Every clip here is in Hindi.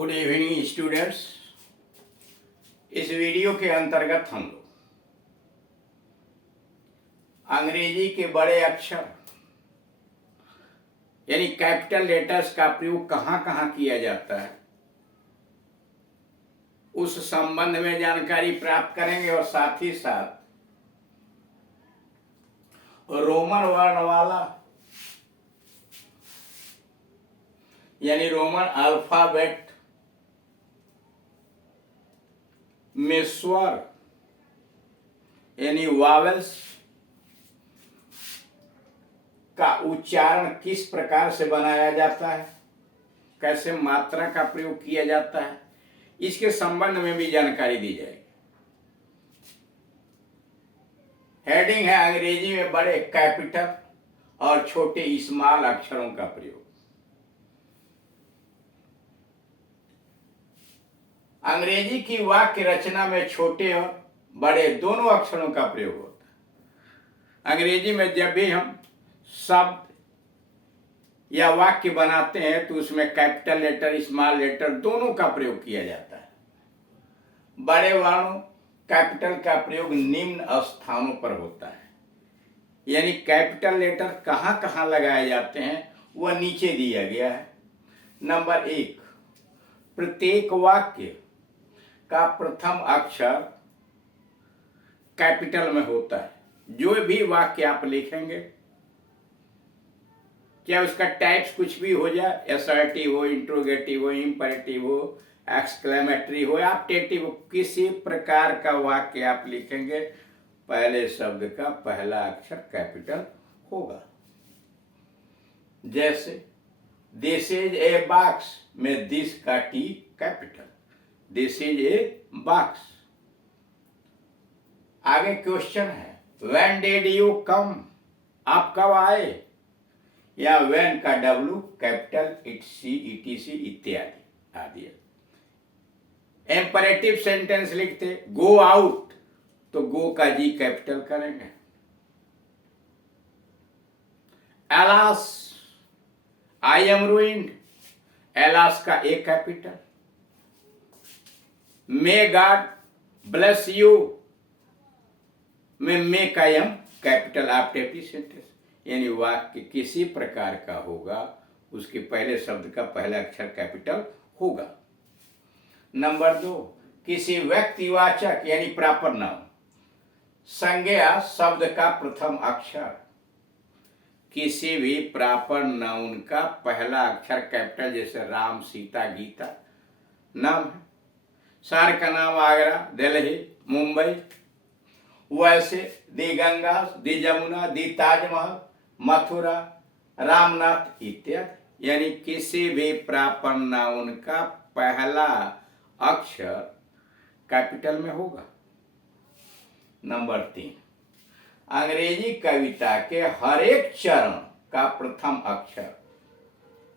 Good evening students. इस वीडियो के अंतर्गत हम लोग अंग्रेजी के बड़े अक्षर यानी कैपिटल लेटर्स का प्रयोग कहाँ कहाँ किया जाता है उस संबंध में जानकारी प्राप्त करेंगे और साथ ही साथ रोमन वर्ण वाला यानी रोमन अल्फाबेट में स्वर यानी वावेल्स का उच्चारण किस प्रकार से बनाया जाता है, कैसे मात्रा का प्रयोग किया जाता है, इसके संबंध में भी जानकारी दी जाएगी। हेडिंग है अंग्रेजी में बड़े कैपिटल और छोटे स्मॉल अक्षरों का प्रयोग। अंग्रेजी की वाक्य रचना में छोटे और बड़े दोनों अक्षरों का प्रयोग होता है। अंग्रेजी में जब भी हम शब्द या वाक्य बनाते हैं तो उसमें कैपिटल लेटर स्मॉल लेटर दोनों का प्रयोग किया जाता है। बड़े वर्णों कैपिटल का प्रयोग निम्न स्थानों पर होता है, यानी कैपिटल लेटर कहाँ कहाँ लगाए जाते हैं वह नीचे दिया गया है। नंबर 1, प्रत्येक वाक्य का प्रथम अक्षर कैपिटल में होता है। जो भी वाक्य आप लिखेंगे, चाहे उसका टाइप्स कुछ भी हो जाए, असर्टिव हो, इंट्रोगेटिव हो, इंपरेटिव हो, एक्सक्लेमेटरी हो, ऑप्टेटिव हो, किसी प्रकार का वाक्य आप लिखेंगे पहले शब्द का पहला अक्षर कैपिटल होगा। जैसे दिस इज ए बॉक्स में दिस का T capital, this is a box. आगे क्वेश्चन है व्हेन डिड यू कम, आप कब आए, या व्हेन का डब्ल्यू कैपिटल, इटीसी इत्यादि आदि। इंपरेटिव सेंटेंस लिखते गो आउट तो गो का जी कैपिटल करेंगे। Alas I am ruined, alas का A capital. May God bless you में मे का एम कैपिटल। ऑप्टेटिव सेंटेंस यानी वाक्य किसी प्रकार का होगा उसके पहले शब्द का पहला अक्षर कैपिटल होगा। नंबर 2, किसी व्यक्तिवाचक यानी प्रॉपर नाउन संज्ञा शब्द का प्रथम अक्षर, किसी भी प्रॉपर नाउन का पहला अक्षर कैपिटल। जैसे राम, सीता, गीता नाम है। शहर का नाम आगरा, दिल्ली, मुंबई। वैसे दी गंगा, दी जमुना, दी ताजमहल, मथुरा, रामनाथ इत्यादि। यानी किसी भी प्रॉपर नाउन का पहला अक्षर कैपिटल में होगा। नंबर 3, अंग्रेजी कविता के हर एक चरण का प्रथम अक्षर,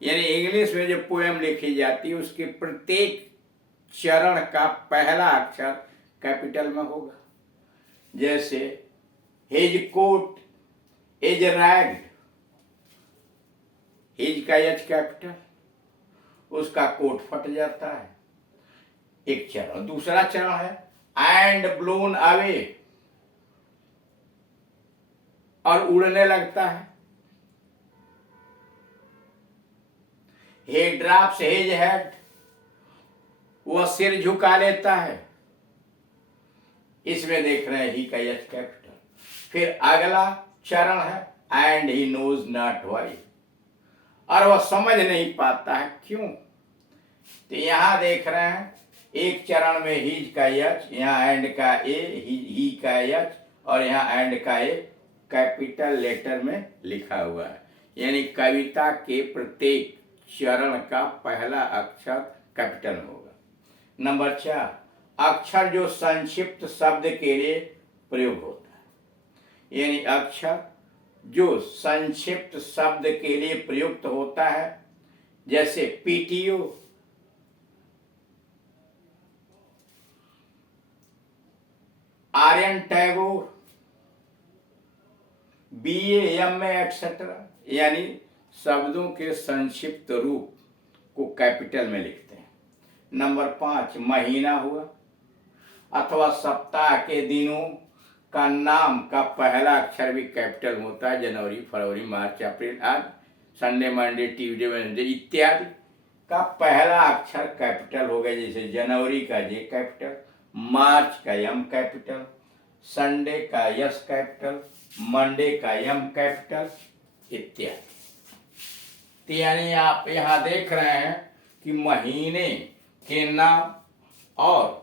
यानी इंग्लिश में जो पोएम लिखी जाती है उसके प्रत्येक चरण का पहला अक्षर कैपिटल में होगा। जैसे his coat is ragged, his का एच कैपिटल, उसका कोट फट जाता है, एक चरण। दूसरा चरण है एंड ब्लोन अवे, और उड़ने लगता है। he drops his head, वह सिर झुका लेता है। इसमें देख रहे हैं ही का एच कैपिटल। फिर अगला चरण है and he knows not why, और वह समझ नहीं पाता है क्यों। तो यहां देख रहे हैं एक चरण में हिज का एच, यहाँ एंड का ए, ही का एच, और यहाँ एंड का ए कैपिटल लेटर में लिखा हुआ है। यानी कविता के प्रत्येक चरण का पहला अक्षर कैपिटल में होगा। नंबर 4, अक्षर जो संक्षिप्त शब्द के लिए प्रयोग होता है, यानी अक्षर जो संक्षिप्त शब्द के लिए प्रयुक्त होता है। जैसे PTO, Aryan Tagore, BA, MA etcetera, यानी शब्दों के संक्षिप्त रूप को कैपिटल में लिखते हैं। नंबर 5 महीना हुआ, अथवा सप्ताह के दिनों का नाम का पहला अक्षर भी कैपिटल होता है। जनवरी, फरवरी, मार्च, अप्रैल आदि, संडे, मंडे, ट्यूसडे, वेडनेसडे इत्यादि का पहला अक्षर कैपिटल हो गया। जैसे जनवरी का जे कैपिटल, मार्च का एम कैपिटल, संडे का यस कैपिटल, मंडे का एम कैपिटल इत्यादि। तो यानी आप यहाँ देख रहे हैं कि महीने के नाम और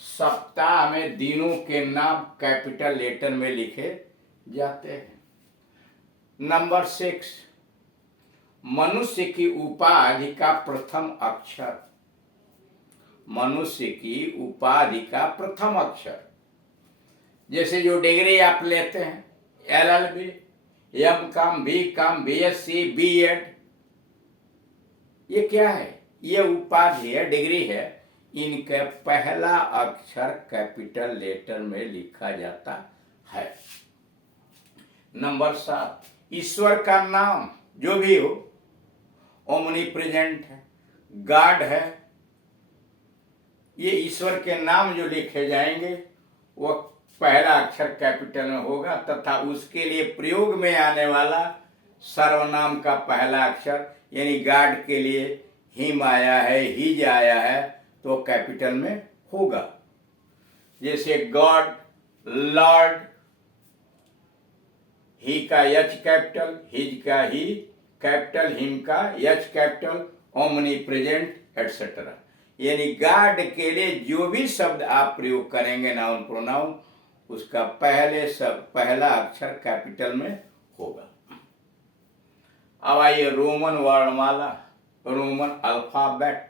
सप्ताह में दिनों के नाम कैपिटल लेटर में लिखे जाते हैं। नंबर 6 मनुष्य की उपाधि का प्रथम अक्षर। मनुष्य की उपाधि का प्रथम अक्षर, जैसे जो डिग्री आप लेते हैं, LLB, M.Com, B.Com, BSc, B.Ed, ये क्या है? ये उपाधि है, डिग्री है। इनका पहला अक्षर कैपिटल लेटर में लिखा जाता है। नंबर 7 ईश्वर का नाम जो भी हो, ओमनी प्रेजेंट है, गॉड है, ये ईश्वर के नाम जो लिखे जाएंगे वो पहला अक्षर कैपिटल में होगा, तथा उसके लिए प्रयोग में आने वाला सर्वनाम का पहला अक्षर, यानी गॉड के लिए हिम आया है, हिज आया है, तो कैपिटल में होगा। जैसे गॉड, लॉर्ड, ही का एच कैपिटल, हिज का ही कैपिटल, हिम का H capital, omni present etcetera. यानी गॉड के लिए जो भी शब्द आप प्रयोग करेंगे नाउन प्रोनाउन, उसका पहला अक्षर कैपिटल में होगा। अब आइए रोमन वर्णमाला, रोमन अल्फाबेट।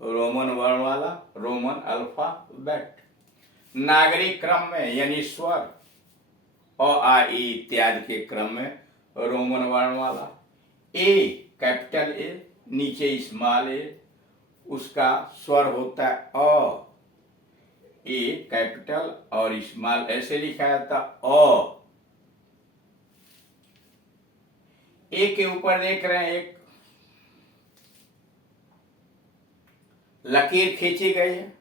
रोमन वर्णमाला, रोमन अल्फाबेट। नागरिक क्रम में यानी स्वर अ आ ई इत्यादि के क्रम में रोमन वर्णमाला। ए कैपिटल ए, नीचे स्मॉल ए, उसका स्वर होता है अ। ए कैपिटल और स्मॉल ऐसे लिखा जाता अ। ए के ऊपर देख रहे हैं एक लकीर खींची गई है,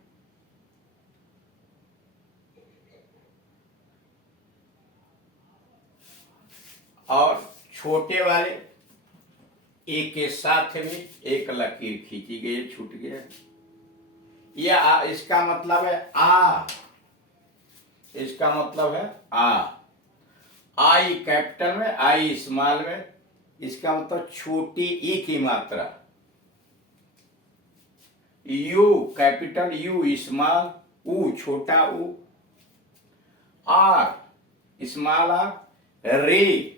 और छोटे वाले ए के साथ भी एक लकीर खींची गई है, छूट गया। यह इसका मतलब है आ, इसका मतलब है आ। आई कैपिटल में, आई स्मॉल में, इसका मतलब छोटी ई की मात्रा। यू कैपिटल, यू स्मॉल, ऊ छोटा ऊ। आर स्मॉल आर, रे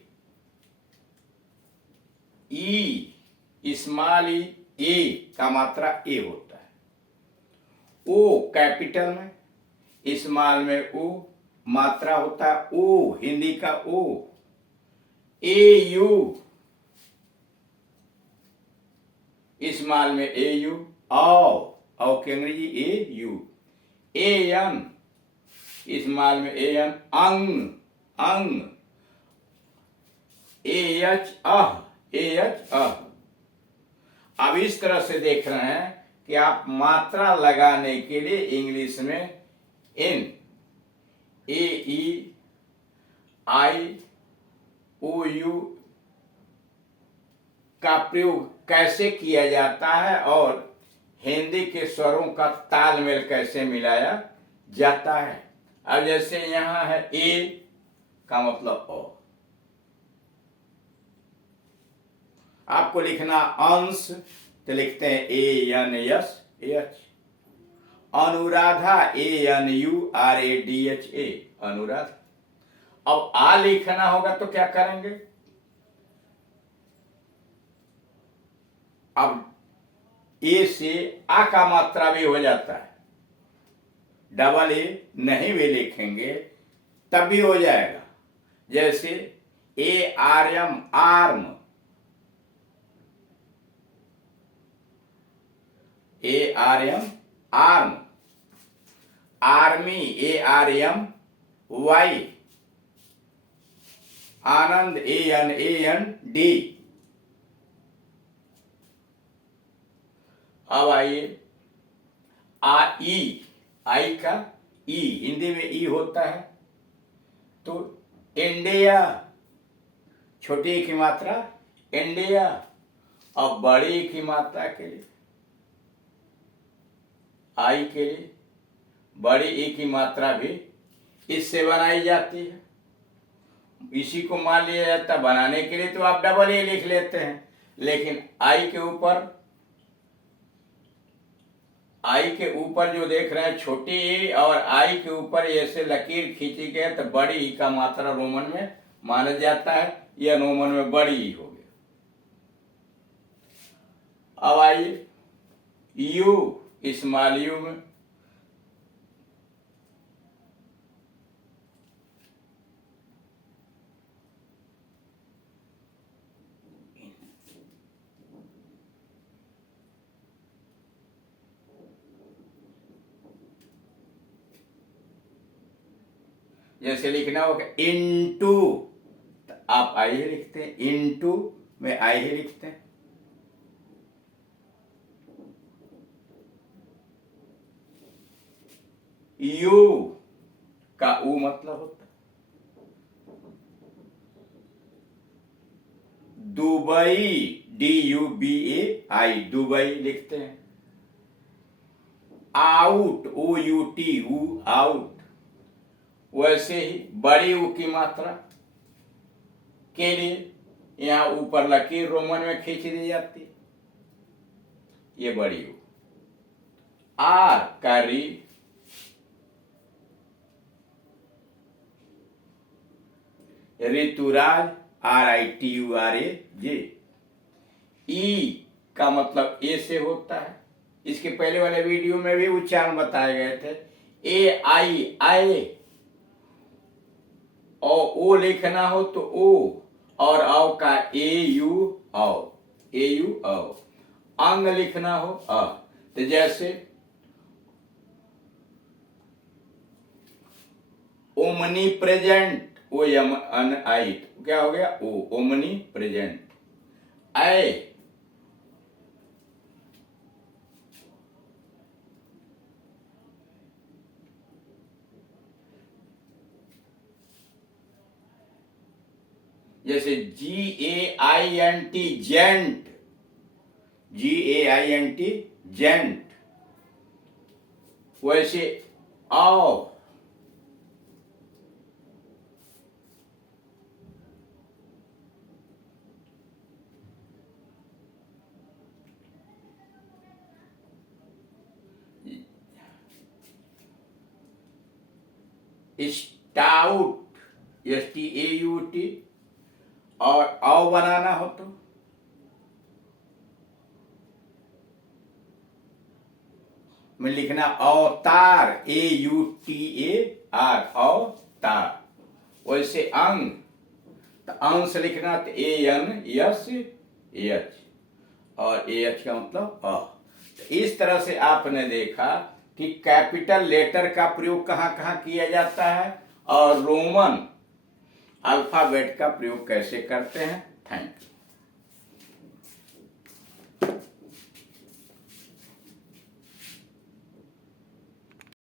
ई स्मॉल ई, ए का मात्रा ए होता है। ओ कैपिटल में, स्मॉल में ओ, मात्रा होता है ओ, हिंदी का ओ। ए यू स्मॉल में ए यू, औ के अंग्रेजी A U. A N small में ए एन, अंग अंग। ए एच अह, ए एच अह। अब इस तरह से देख रहे हैं कि आप मात्रा लगाने के लिए इंग्लिश में इन, ए ई आई ओ यू का प्रयोग कैसे किया जाता है और हिंदी के स्वरों का तालमेल कैसे मिलाया जाता है। अब जैसे यहां है ए का मतलब ओ, आपको लिखना अंश, तो लिखते हैं A N S H. Anuradha, A N U R A D H A, Anuradha. अब आ लिखना होगा तो क्या करेंगे? अब ए से आ का मात्रा भी हो जाता है, डबल ए नहीं भी लिखेंगे तब भी हो जाएगा। जैसे A R M, arm, A R M arm. Army, A R M Y. Anand, A N D. अब आइए आई का ई, हिंदी में ई होता है। तो इंडिया, छोटी ई की मात्रा इंडिया, और बड़ी ई की मात्रा के लिए आई के लिए बड़ी ई की मात्रा भी इससे बनाई जाती है। इसी को मान लिया जाता है, बनाने के लिए तो आप डबल ए लिख लेते हैं, लेकिन आई के ऊपर जो देख रहे हैं छोटी ए, और आई के ऊपर ऐसे लकीर खींची गई तो बड़ी ई का मात्रा रोमन में माना जाता है, यह रोमन में बड़ी ई हो गया। अब आइए यू, स्मॉल यू में जैसे लिखना होगा इनटू, तो आप आई ही लिखते हैं, इनटू में आई ही लिखते हैं। यू का ऊ मतलब होता है दुबई, DUBAI, दुबई लिखते हैं। Out, OUT, out. वैसे ही बड़ी ऊ की मात्रा के लिए यहां ऊपर लकीर रोमन में खींच दी जाती है, ये बड़ी ऊ। आर का री, ऋतुराज, RITURAJ। ई का मतलब ए से होता है, इसके पहले वाले वीडियो में भी उच्चारण बताए गए थे। AII, और ओ लिखना हो तो ओ, और औ का AU, औ। अंग लिखना हो अ, तो जैसे ओमनी प्रेजेंट, ओ यम अन आई, क्या हो गया ओ, ओमनी प्रेजेंट। ऐ जैसे GAINT, जेंट, GAINT, जेंट। वैसे आओ, स्टाउट, STAUT, और औ बनाना हो तो में लिखना अवतार, AUTAR, अवतार। वैसे अंग, तो अंग से लिखना तो ANSH, और AH का मतलब अ। तो इस तरह से आपने देखा कि कैपिटल लेटर का प्रयोग कहाँ कहाँ किया जाता है, और रोमन अल्फाबेट का प्रयोग कैसे करते हैं। Thank you.